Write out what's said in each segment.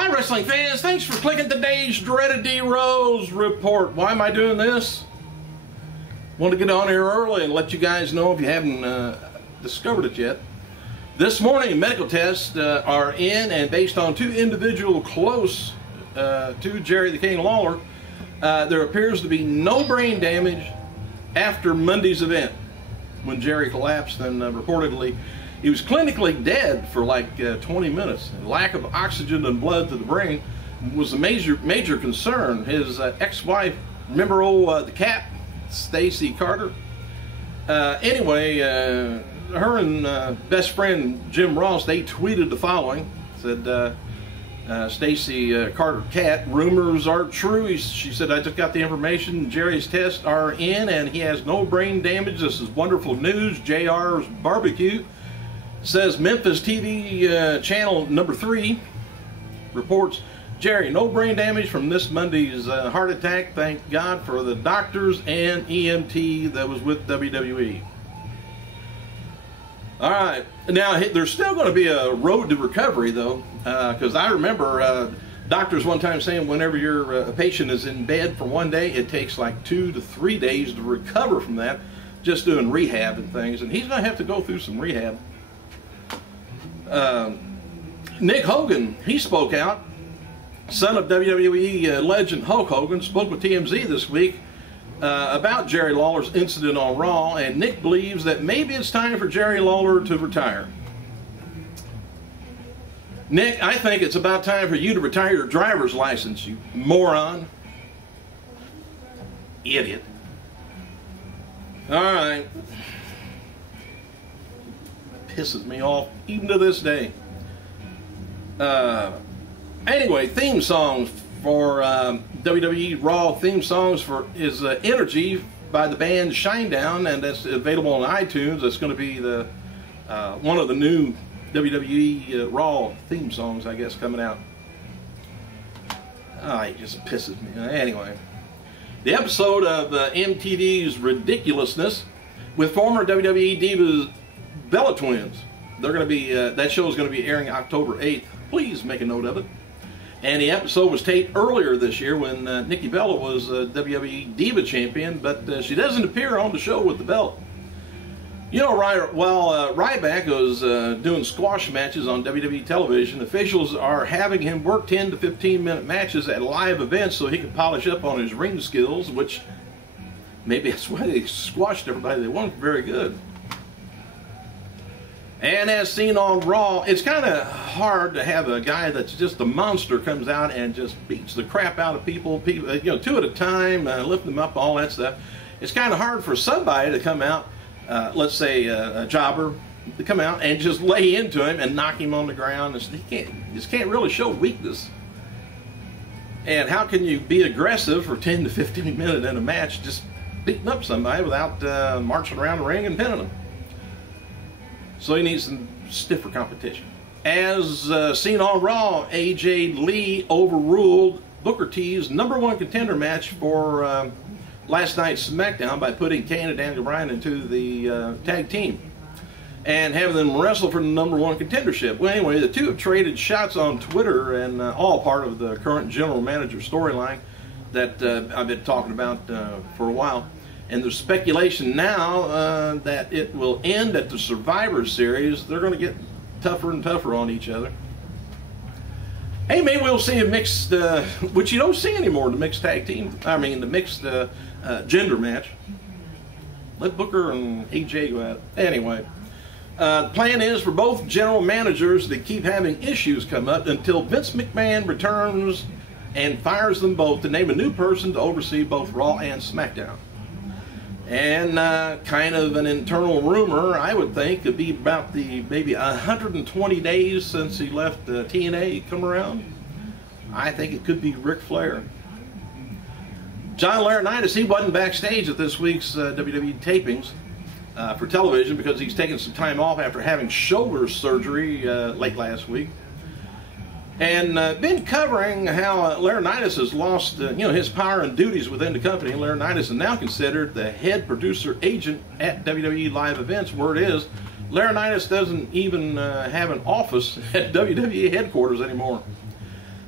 Hi wrestling fans, thanks for clicking today's dreaded D Rose report. Why am I doing this? Want to get on here early and let you guys know if you haven't discovered it yet. This morning medical tests are in, and based on two individuals close to Jerry the King Lawler, there appears to be no brain damage after Monday's event when Jerry collapsed, and reportedly he was clinically dead for like 20 minutes. Lack of oxygen and blood to the brain was a major concern. His ex-wife, remember the cat, Stacy Carter? Anyway, her and best friend Jim Ross, they tweeted the following. Said, Stacy Carter cat, rumors are true. She said, I just got the information. Jerry's tests are in and he has no brain damage. This is wonderful news. JR's Barbecue says Memphis TV channel number 3 reports Jerry, no brain damage from this Monday's heart attack. Thank God for the doctors and EMT that was with WWE. All right, now there's still going to be a road to recovery though, because I remember doctors one time saying whenever your patient is in bed for one day, it takes like 2 to 3 days to recover from that, just doing rehab and things, and he's going to have to go through some rehab. Nick Hogan, he spoke out. Son of WWE legend Hulk Hogan spoke with TMZ this week about Jerry Lawler's incident on Raw, and Nick believes that maybe it's time for Jerry Lawler to retire. Nick, I think it's about time for you to retire your driver's license, you moron. Idiot. All right. Pisses me off even to this day. Anyway, theme songs for WWE Raw theme songs for is Energy by the band Shinedown, and that's available on iTunes. That's going to be the one of the new WWE Raw theme songs, I guess, coming out. Oh, it just pisses me. Anyway, the episode of MTV's Ridiculousness with former WWE divas Bella Twins. They're going to be that show is going to be airing October 8th. Please make a note of it. And the episode was taped earlier this year when Nikki Bella was WWE Diva Champion, but she doesn't appear on the show with the belt. You know, while Ryback was doing squash matches on WWE television, officials are having him work 10 to 15-minute matches at live events so he can polish up on his ring skills, which maybe that's why they squashed everybody. They weren't very good. And as seen on Raw, it's kind of hard to have a guy that's just a monster comes out and just beats the crap out of people, you know, 2 at a time, lift them up, all that stuff. It's kind of hard for somebody to come out, let's say a jobber, to come out and just lay into him and knock him on the ground. He just can't really show weakness. And how can you be aggressive for 10 to 15 minutes in a match just beating up somebody without marching around the ring and pinning them? So he needs some stiffer competition. As seen on Raw, AJ Lee overruled Booker T's #1 contender match for last night's SmackDown by putting Kane and Daniel Bryan into the tag team and having them wrestle for the #1 contendership. Well, anyway, the two have traded shots on Twitter, and all part of the current general manager storyline that I've been talking about for a while. And there's speculation now that it will end at the Survivor Series. They're going to get tougher and tougher on each other. Hey, maybe we'll see a mixed, which you don't see anymore, the mixed tag team. I mean, the mixed gender match. Let Booker and AJ go at it. Anyway, the plan is for both general managers to keep having issues come up until Vince McMahon returns and fires them both to name a new person to oversee both Raw and SmackDown. And kind of an internal rumor, I would think, could be about the maybe 120 days since he left TNA come around. I think it could be Ric Flair. John Laurinaitis, he wasn't backstage at this week's WWE tapings for television because he's taking some time off after having shoulder surgery late last week. And been covering how Laurinaitis has lost his power and duties within the company. Laurinaitis is now considered the head producer agent at WWE live events. Word is, Laurinaitis doesn't even have an office at WWE headquarters anymore.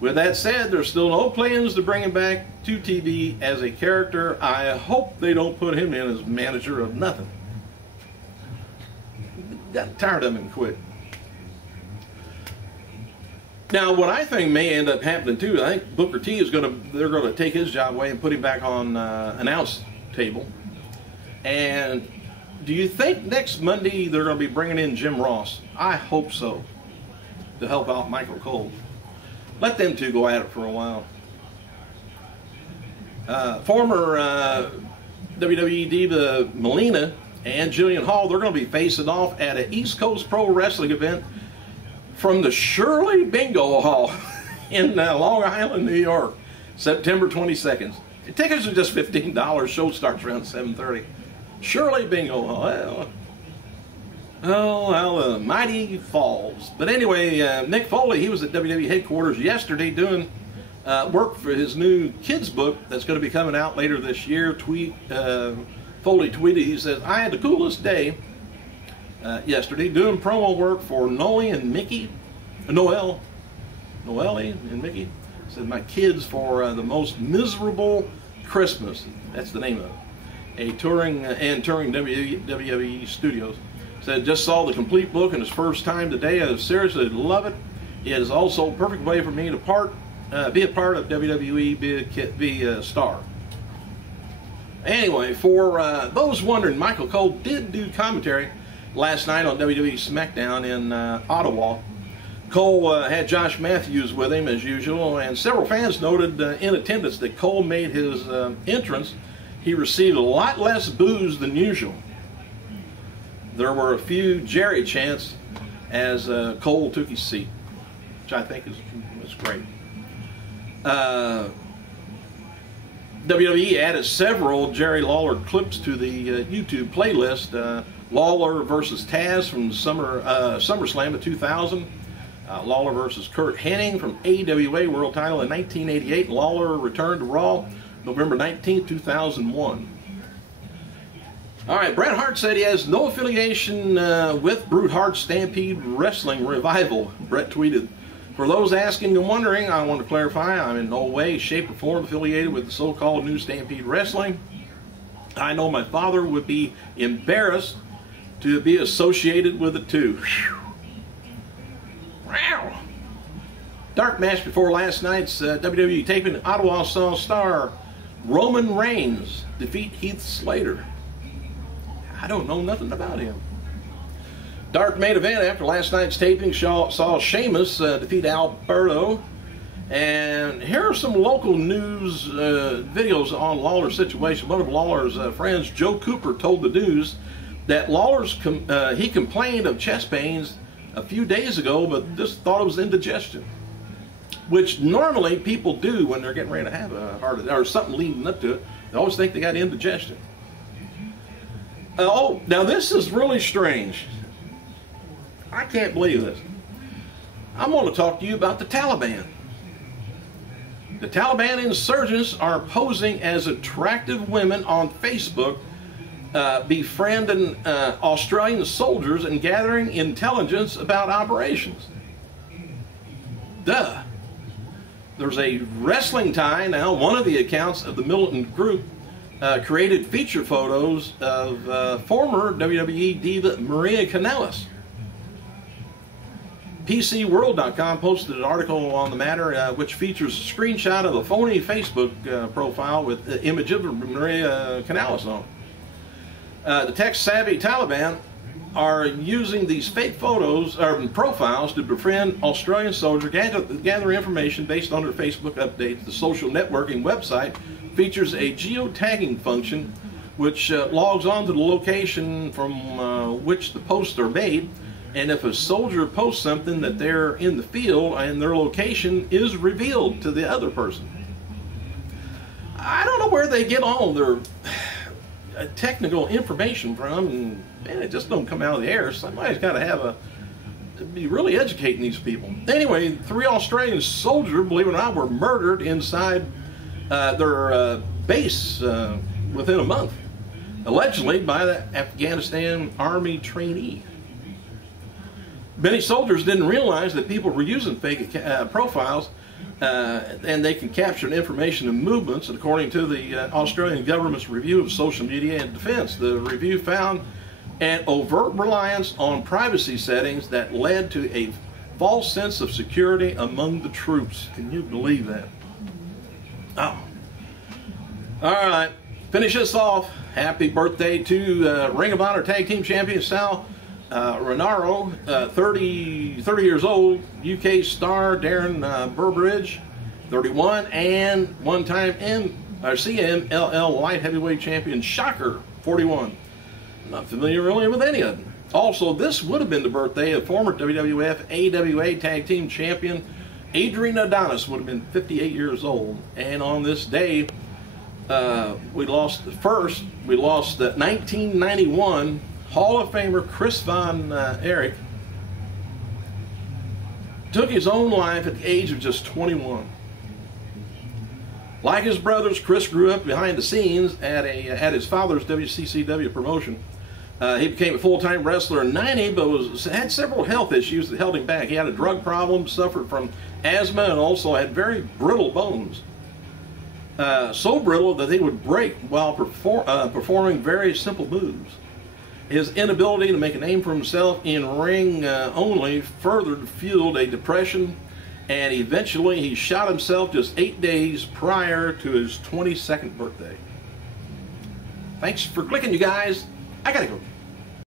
With that said, there's still no plans to bring him back to TV as a character. I hope they don't put him in as manager of nothing. Got tired of him and quit. Now, what I think may end up happening too, I think Booker T is they're gonna take his job away and put him back on announce table. And do you think next Monday they're gonna be bringing in Jim Ross? I hope so, to help out Michael Cole. Let them two go at it for a while. Former WWE diva Melina and Jillian Hall, they're going to be facing off at an East Coast Pro Wrestling event from the Shirley Bingo Hall in Long Island, New York, September 22nd. The tickets are just $15. Show starts around 7:30. Shirley Bingo Hall. Well, mighty falls. But anyway, Nick Foley, he was at WWE headquarters yesterday doing work for his new kids book that's going to be coming out later this year. Foley tweeted, he says, "I had the coolest day yesterday doing promo work for Noelle and Mickey. He said, my kids for the most miserable Christmas." That's the name of it. Touring WWE studios. Said, "Just saw the complete book and his first time today. I seriously love it. It is also a perfect way for me to be a part of WWE, be a star." Anyway, for those wondering, Michael Cole did do commentary last night on WWE SmackDown in Ottawa. Cole had Josh Matthews with him as usual, and several fans noted in attendance that Cole made his entrance. He received a lot less boos than usual. There were a few Jerry chants as Cole took his seat, which I think is great. WWE added several Jerry Lawler clips to the YouTube playlist. Lawler versus Taz from SummerSlam of 2000. Lawler versus Kurt Hennig from AWA World Title in 1988. Lawler returned to Raw November 19, 2001. All right, Bret Hart said he has no affiliation with Brute Hart's Stampede Wrestling Revival. Bret tweeted, "For those asking and wondering, I want to clarify, I'm in no way, shape, or form affiliated with the so-called New Stampede Wrestling. I know my father would be embarrassed to be associated with it too." Wow. Dark match before last night's WWE taping. Ottawa saw star Roman Reigns defeat Heath Slater. I don't know nothing about him. Dark main event after last night's taping saw Sheamus defeat Alberto. And here are some local news videos on Lawler's situation. One of Lawler's friends, Joe Cooper, told the news that Lawler's he complained of chest pains a few days ago, but just thought it was indigestion, which normally people do when they're getting ready to have a heart attack or something leading up to it. They always think they got indigestion. Oh, now this is really strange. I can't believe this. I'm going to talk to you about the Taliban. The Taliban insurgents are posing as attractive women on Facebook, befriending Australian soldiers and gathering intelligence about operations. Duh. There's a wrestling tie now. One of the accounts of the militant group created feature photos of former WWE diva Maria Kanellis. PCWorld.com posted an article on the matter which features a screenshot of a phony Facebook profile with the image of Maria Kanellis on it. The tech-savvy Taliban are using these fake photos or profiles to befriend Australian soldiers, gather information based on their Facebook updates. The social networking website features a geotagging function which logs on to the location from which the posts are made, and if a soldier posts something that they're in the field and their location is revealed to the other person. I don't know where they get all their technical information from, and man, it just don't come out of the air. Somebody's got to be really educating these people. Anyway, 3 Australian soldiers, believe it or not, were murdered inside their base within a month, allegedly by the Afghanistan Army trainee. Many soldiers didn't realize that people were using fake profiles and they can capture information and movements, according to the Australian government's review of social media and defense. The review found an overt reliance on privacy settings that led to a false sense of security among the troops. Can you believe that? Oh. All right, finish this off. Happy birthday to Ring of Honor Tag Team Champion Sal Renaro, 30 years old. UK star Darren Burbridge, 31, and one-time CMLL Light Heavyweight Champion Shocker, 41. Not familiar really with any of them. Also, this would have been the birthday of former WWF AWA Tag Team Champion Adrian Adonis, would have been 58 years old. And on this day, we lost the 1991 Hall of Famer Chris Von Erich. Took his own life at the age of just 21. Like his brothers, Chris grew up behind the scenes at his father's WCCW promotion. He became a full-time wrestler in '90, but had several health issues that held him back. He had a drug problem, suffered from asthma, and also had very brittle bones. So brittle that they would break while performing very simple moves. His inability to make a name for himself in ring only further fueled a depression, and eventually he shot himself just 8 days prior to his 22nd birthday. Thanks for clicking, you guys. I gotta go.